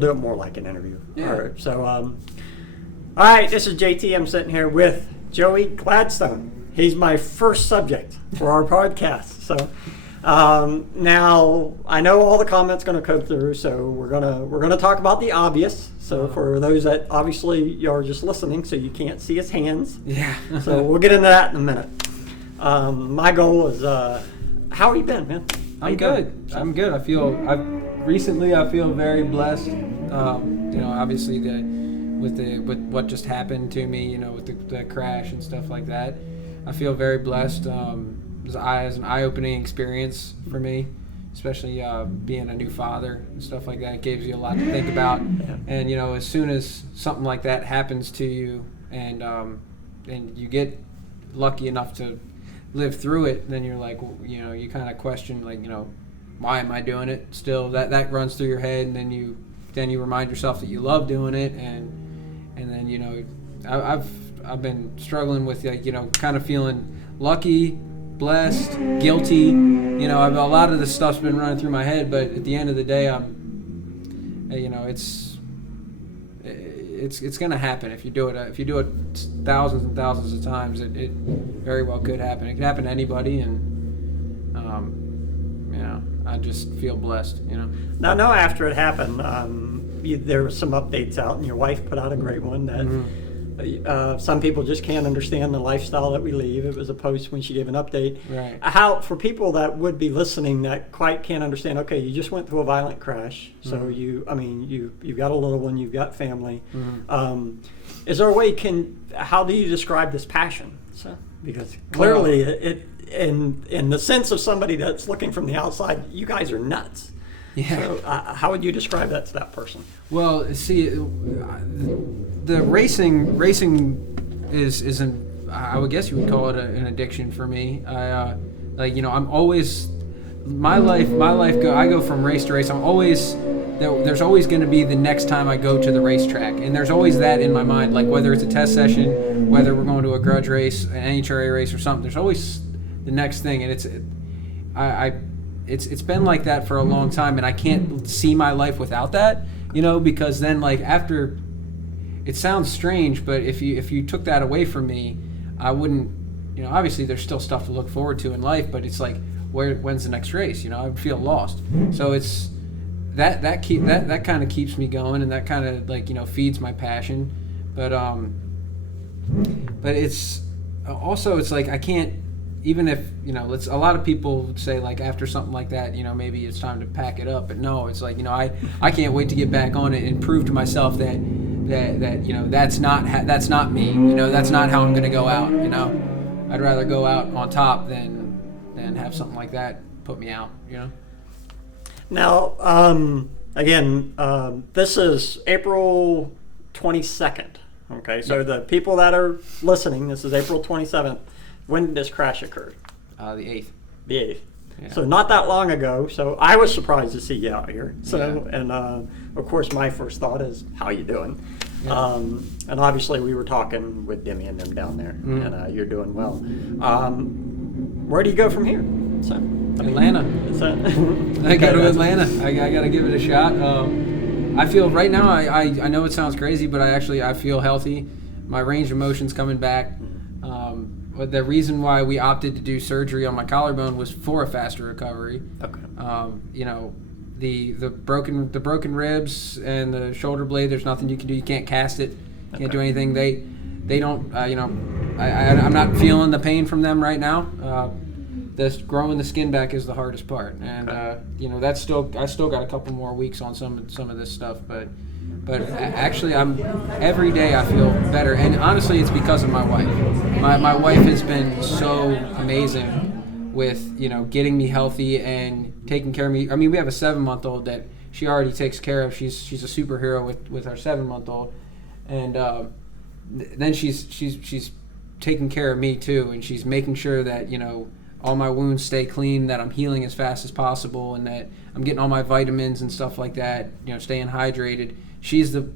We'll do it more like an interview. Yeah. All right. So, all right. This is JT. I'm sitting here with Joey Gladstone. He's my first subject for our podcast. So, now I know all the comments going to come through. So we're gonna talk about the obvious. So for those that obviously you're just listening, so you can't see his hands. Yeah. So we'll get into that in a minute. My goal is, how have you been, man? I'm good. I'm good. I feel very blessed. Obviously with what just happened to me, with the crash and stuff like that. I feel very blessed. It was an eye-opening experience for me, especially being a new father and stuff like that. It gives you a lot to think about. Yeah. And as soon as something like that happens to you, and you get lucky enough to live through it, then you're like, you kind of question, like, why am I doing it still? That runs through your head, and then you remind yourself that you love doing it, and then I've been struggling with, like, kind of feeling lucky, blessed, guilty. A lot of this stuff's been running through my head, but at the end of the day, it's going to happen if you do it. If you do it thousands and thousands of times, it very well could happen. It could happen to anybody, and I just feel blessed. Now, no, after it happened, there were some updates out, and your wife put out a great one that some people just can't understand the lifestyle that we lead. It was a post when she gave an update. Right. How, for people that would be listening that quite can't understand, okay, you just went through a violent crash, so you've got a little one, you've got family. Is there a way how do you describe this passion? So, because clearly in the sense of somebody that's looking from the outside, you guys are nuts. Yeah. So how would you describe that to that person? Well, see, the racing isn't. I would guess you would call it an addiction for me. I'm always my life. I go from race to race. There's always going to be the next time I go to the racetrack, and there's always that in my mind. Like whether it's a test session, whether we're going to a grudge race, an NHRA race, or something. There's always the next thing, and it's been like that for a long time, and I can't see my life without that, because then, like, after, it sounds strange, but if you took that away from me, I wouldn't, obviously there's still stuff to look forward to in life, but it's like, when's the next race? I would feel lost. So it's that kind of keeps me going, and that kind of, like, feeds my passion, but it's also, it's like I can't. Even if, a lot of people would say, like, after something like that, maybe it's time to pack it up. But no, it's like, I can't wait to get back on it and prove to myself that that's not me. That's not how I'm going to go out. I'd rather go out on top than have something like that put me out. Now, again, this is April 22nd. Okay, so the people that are listening, this is April 27th. When did this crash occur? The 8th. The 8th. Yeah. So not that long ago. So I was surprised to see you out here. So and of course my first thought is, how you doing? Yeah. And obviously we were talking with Demi and them down there, and you're doing well. Where do you go from here? So Atlanta. I go to Atlanta. I got to give it a shot. I feel right now. I know it sounds crazy, but I feel healthy. My range of motion's coming back. But the reason why we opted to do surgery on my collarbone was for a faster recovery. Okay. The broken ribs and the shoulder blade. There's nothing you can do. You can't cast it. Can't do anything. They don't. I'm not feeling the pain from them right now. Growing the skin back is the hardest part, and I still got a couple more weeks on some of this stuff, but actually every day I feel better, and honestly it's because of my wife. My wife has been so amazing with getting me healthy and taking care of me. I mean, we have a 7-month-old that she already takes care of. She's a superhero with our 7-month-old, and then she's taking care of me too, and she's making sure that all my wounds stay clean, that I'm healing as fast as possible, and that I'm getting all my vitamins and stuff like that, staying hydrated. She's the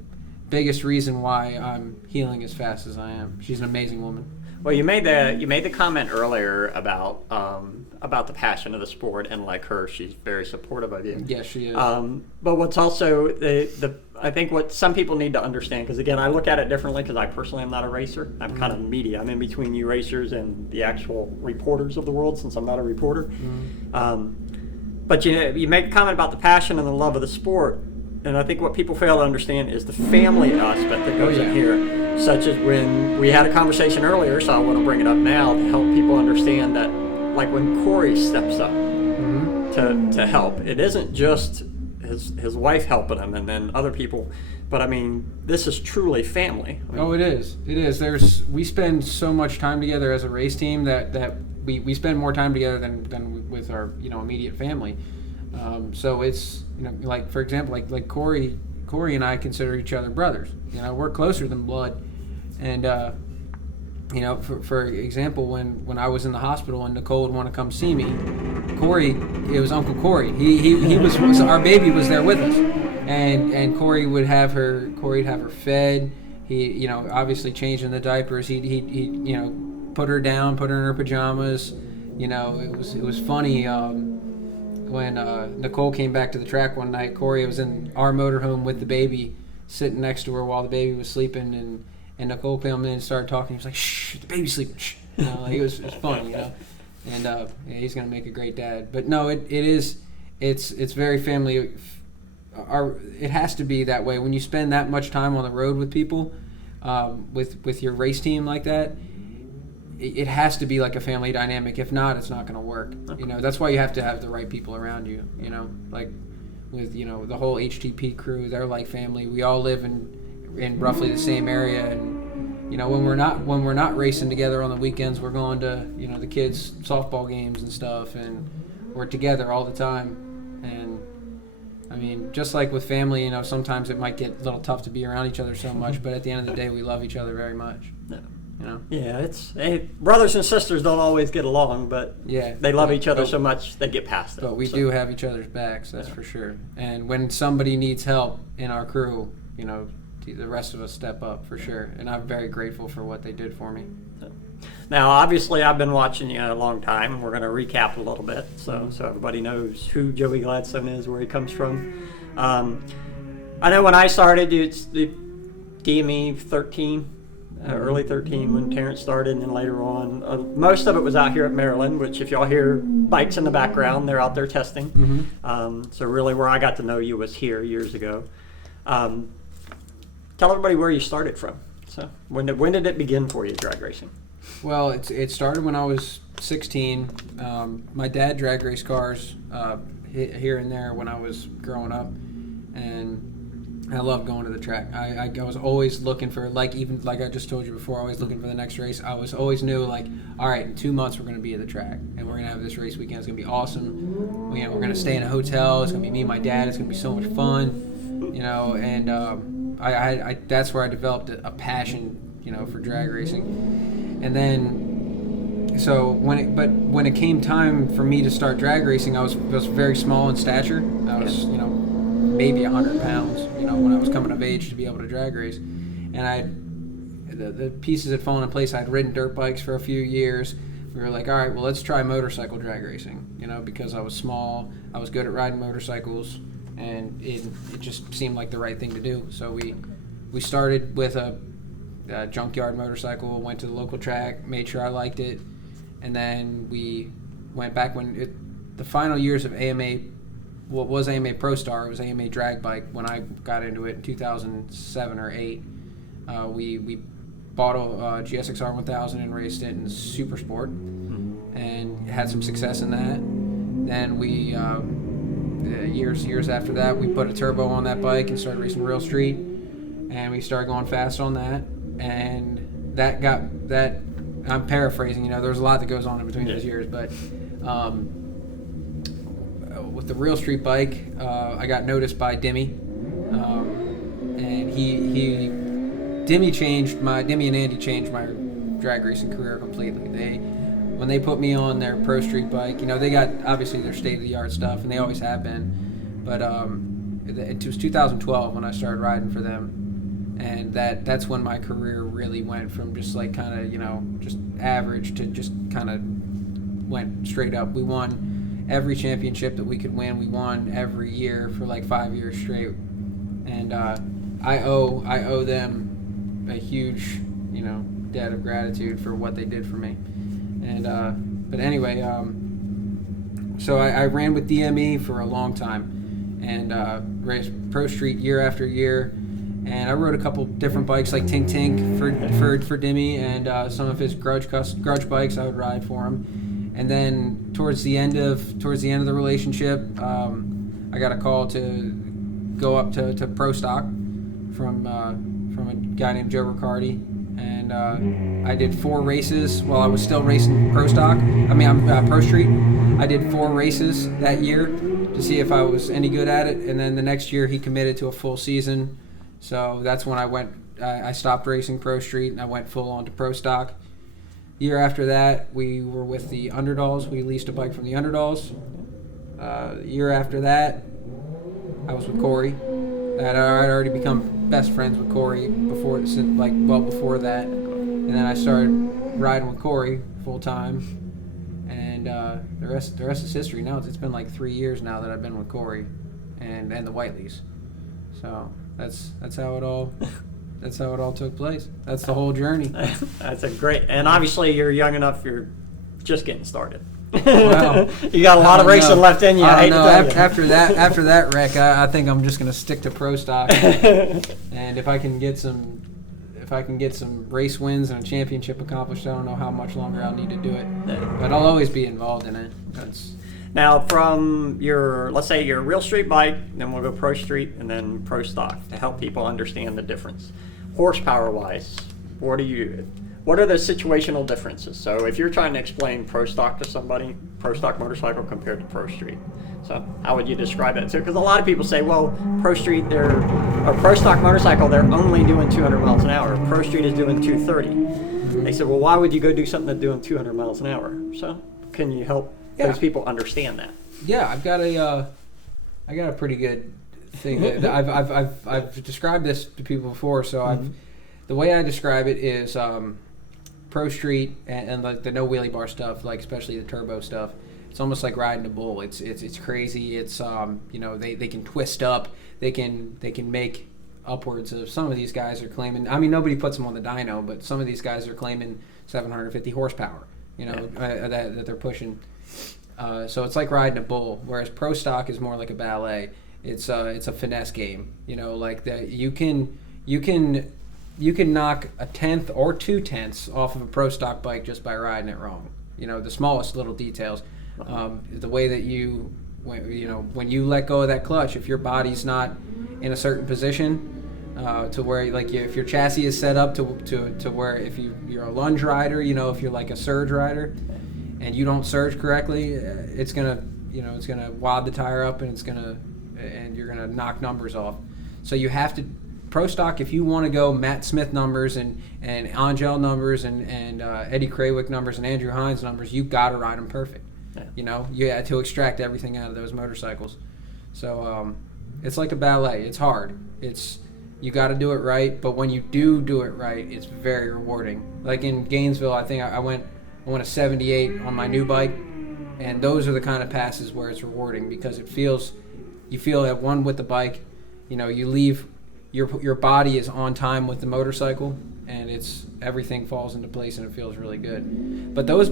biggest reason why I'm healing as fast as I am. She's an amazing woman. Well, you made the comment earlier about the passion of the sport, and like her, she's very supportive of you. Yes, she is. But what's also I think what some people need to understand, because again, I look at it differently because I personally am not a racer. I'm kind of media. I'm in between you racers and the actual reporters of the world, since I'm not a reporter. But you make a comment about the passion and the love of the sport, and I think what people fail to understand is the family aspect that goes in here, such as when we had a conversation earlier, so I want to bring it up now to help people understand that, like when Corey steps up to help, it isn't just his wife helping him and then other people, but I mean, this is truly family. I mean, it is. We spend so much time together as a race team that we spend more time together than with our immediate family. So it's like, for example, like Corey and I consider each other brothers. We're closer than blood, and for example, when I was in the hospital and Nicole would want to come see me, it was Uncle Corey. He was our baby was there with us, and Corey'd have her fed. He obviously changing the diapers. He put her down, put her in her pajamas. It was funny. When Nicole came back to the track one night, Corey was in our motorhome with the baby, sitting next to her while the baby was sleeping, and Nicole came in and started talking. He was like, "Shh, the baby's sleeping." Shh. It was funny, and he's gonna make a great dad. But no, it's very family. It has to be that way when you spend that much time on the road with people, with your race team like that. It has to be like a family dynamic. If not, it's not going to work. That's why you have to have the right people around you. Like with the whole HTP crew, they're like family. We all live in roughly the same area, and when we're not racing together on the weekends, we're going to the kids' softball games and stuff, and we're together all the time. And I mean, just like with family, sometimes it might get a little tough to be around each other so much, but at the end of the day, we love each other very much. Yeah, brothers and sisters don't always get along, but they love each other so much they get past it. But we do have each other's backs, that's for sure. And when somebody needs help in our crew, the rest of us step up for sure. And I'm very grateful for what they did for me. Now, obviously, I've been watching you a long time, and we're going to recap a little bit so everybody knows who Joey Gladstone is, where he comes from. I know when I started, it's the DME 13. Early 13 when Terrence started, and then later on. Most of it was out here at Maryland, which if y'all hear bikes in the background, they're out there testing. So really where I got to know you was here years ago. Tell everybody where you started from. So when did it begin for you, drag racing? Well, it started when I was 16. My dad drag race cars here and there when I was growing up, and I love going to the track. I was always looking for, like I just told you before, always looking for the next race. I always knew, like, all right, in 2 months we're going to be at the track, and we're going to have this race weekend. It's going to be awesome. We're going to stay in a hotel. It's going to be me and my dad. It's going to be so much fun, and I that's where I developed a passion, for drag racing. And then, so when it came time for me to start drag racing, I was very small in stature. I was, maybe 100 pounds, when I was coming of age to be able to drag race. And the pieces had fallen in place. I'd ridden dirt bikes for a few years. We were like, all right, well, let's try motorcycle drag racing, because I was small, I was good at riding motorcycles, and it just seemed like the right thing to do. So we started with a junkyard motorcycle, went to the local track, made sure I liked it, and then we went back the final years of AMA. What was AMA Pro Star, it was AMA drag bike when I got into it in 2007 or 8. We bought a GSXR 1000 and raced it in Super Sport and had some success in that. Then we, years after that, we put a turbo on that bike and started racing Real Street, and we started going fast on that. And that I'm paraphrasing, there's a lot that goes on in between those years, but with the Real Street bike, I got noticed by Dimmy, and Dimmy and Andy changed my drag racing career completely. When they put me on their Pro Street bike, they got obviously their state-of-the-art stuff, and they always have been, but it was 2012 when I started riding for them, and that's when my career really went from just like kind of just average to just kind of went straight up. We won every championship that we could win. We won every year for like 5 years straight, and I owe them a huge debt of gratitude for what they did for me. And but anyway, so I ran with DME for a long time, and raced Pro Street year after year. And I rode a couple different bikes like Tink Tink for Dimmy, and some of his grudge bikes I would ride for him. And then towards the end of the relationship, I got a call to go up to Pro Stock from a guy named Joe Riccardi, and I did 4 races while I was still racing Pro Stock. Pro Street. I did 4 races that year to see if I was any good at it, and then the next year he committed to a full season. So that's when I stopped racing Pro Street and I went full on to Pro Stock. Year after that, we were with the Underdolls. We leased a bike from the Underdolls. Year after that, I was with Corey. I'd already become best friends with Corey before that. And then I started riding with Corey full time. And the rest is history. Now it's been like 3 years now that I've been with Corey and the Whiteleys. So that's how it all took place. That's the whole journey. That's a great, and obviously you're young enough. You're just getting started. Well, you got a lot of racing left in you. I don't know. After that wreck, I think I'm just going to stick to Pro Stock. And if I can get some race wins and a championship accomplished, I don't know how much longer I'll need to do it. But I'll always be involved in it. Now, from let's say your real street bike, then we'll go Pro Street and then Pro Stock to help people understand the difference. Horsepower-wise, what are the situational differences? So if you're trying to explain Pro Stock to somebody, Pro Stock motorcycle compared to Pro Street, so how would you describe that? Because a lot of people say, well, Pro Street, Pro Stock motorcycle, they're only doing 200 miles an hour. Pro Street is doing 230. They said, well, why would you go do something that's doing 200 miles an hour? So can you help those people understand that? Yeah, I got a pretty good thing. I've described this to people before. So the way I describe it is Pro Street and like the no wheelie bar stuff, like especially the turbo stuff. It's almost like riding a bull. It's crazy. It's they can twist up. They can make upwards of, some of these guys are claiming. I mean, nobody puts them on the dyno, but some of these guys are claiming 750 horsepower. That they're pushing. So it's like riding a bull, whereas Pro Stock is more like a ballet. It's a finesse game. You can knock a tenth or 2/10 off of a Pro Stock bike just by riding it wrong. The smallest little details. The way that when you let go of that clutch, if your body's not in a certain position, to where if your chassis is set up to where if you're a lunge rider, if you're like a surge rider, and you don't surge correctly, it's gonna wad the tire up, and you're gonna knock numbers off. So you have to Pro Stock, if you want to go Matt Smith numbers and Angel numbers and Eddie Krawick numbers and Andrew Hines numbers, you got to ride them perfect. You had to extract everything out of those motorcycles. So it's like a ballet. It's hard. You got to do it right, but when you do it right, it's very rewarding. Like in Gainesville, I think I went a 78 on my new bike, and those are the kind of passes where it's rewarding because you feel at one with the bike. You leave, your body is on time with the motorcycle, and everything falls into place and it feels really good. But those,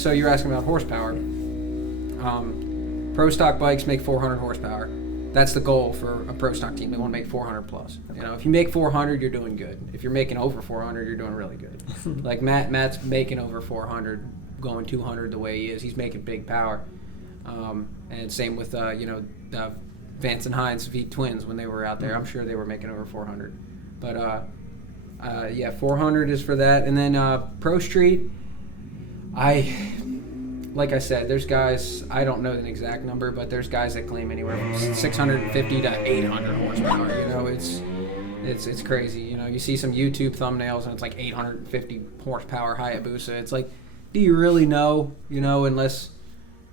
so you're asking about horsepower. Pro Stock bikes make 400 horsepower. That's the goal for a Pro Stock team. They want to make 400 plus. If you make 400, you're doing good. If you're making over 400, you're doing really good. Like Matt's making over 400, going 200 the way he is. He's making big power. And same with Vance and Hines V twins when they were out there. I'm sure they were making over 400. But 400 is for that. And then Pro Street, like I said, there's guys, I don't know the exact number, but there's guys that claim anywhere from 650 to 800 horsepower. It's crazy. You see some YouTube thumbnails and it's like 850 horsepower Hayabusa. It's like, do you really know? Unless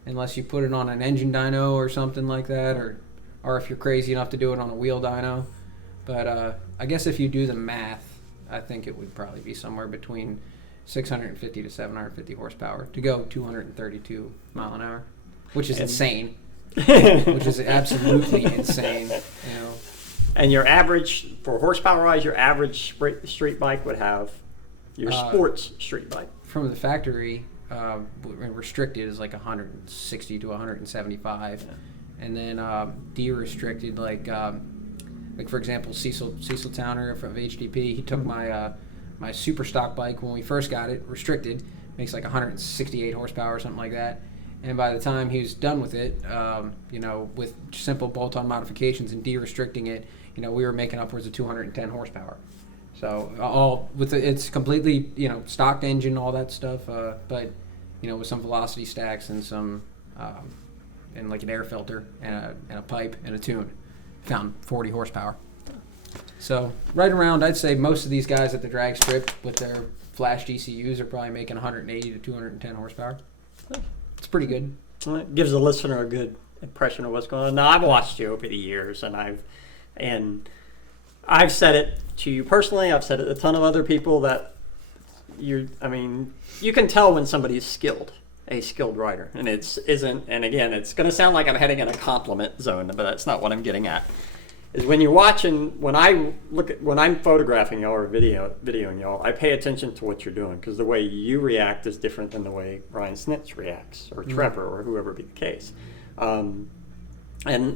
you put it on an engine dyno or something like that, or if you're crazy enough to do it on a wheel dyno. But I guess if you do the math, I think it would probably be somewhere between 650 to 750 horsepower to go 232 mile an hour, which is insane. Which is absolutely insane. You know. And your average, for horsepower wise, your average street bike would have your sports street bike. From the factory, restricted is like 160 to 175. Yeah. And then de-restricted, like for example, Cecil Towner of HDP, he took my super stock bike when we first got it, restricted, makes like 168 horsepower or something like that. And by the time he was done with it, with simple bolt-on modifications and de-restricting it, we were making upwards of 210 horsepower. So all with it's completely, stocked engine, all that stuff, but with some velocity stacks and some and like an air filter and a pipe and a tune, found 40 horsepower. So right around, I'd say most of these guys at the drag strip with their flashed ECUs are probably making 180 to 210 horsepower. It's pretty good. Well, it gives the listener a good impression of what's going on. Now, I've watched you over the years, and I've said it to you personally. I've said it to a ton of other people that you can tell when somebody's skilled, a skilled rider, and isn't. And again, it's going to sound like I'm heading in a compliment zone, but that's not what I'm getting at. Is when you're watching, when I'm photographing y'all or videoing y'all, I pay attention to what you're doing, because the way you react is different than the way Ryan Schnitz reacts, or Trevor, or whoever be the case. And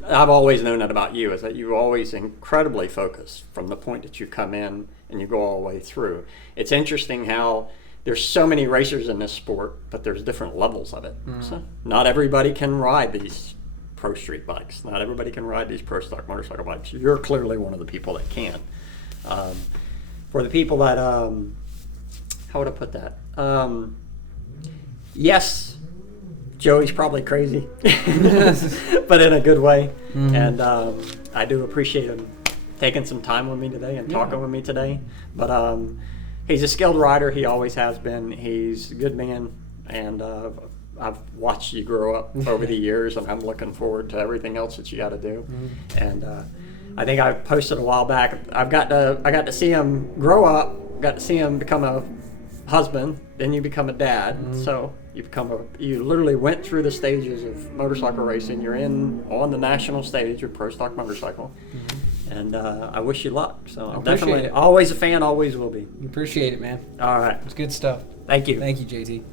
I've always known that about you, is that you're always incredibly focused from the point that you come in and you go all the way through. It's interesting how there's so many racers in this sport, but there's different levels of it. So not everybody can ride these pro street bikes. Not everybody can ride these pro stock motorcycle bikes. You're clearly one of the people that can. For the people that, how would I put that? Yes, Joey's probably crazy, but in a good way. Mm-hmm. And I do appreciate him taking some time with me today and talking with me today. But he's a skilled rider. He always has been. He's a good man, and I've watched you grow up over the years, and I'm looking forward to everything else that you got to do. Mm-hmm. And I think I posted a while back. I got to see him grow up. Got to see him become a husband. Then you become a dad. Mm-hmm. So you literally went through the stages of motorcycle racing. You're on the national stage with Pro Stock Motorcycle. Mm-hmm. And I wish you luck. So I'm definitely always a fan. Always will be. Appreciate it, man. All right, it's good stuff. Thank you. Thank you, JT.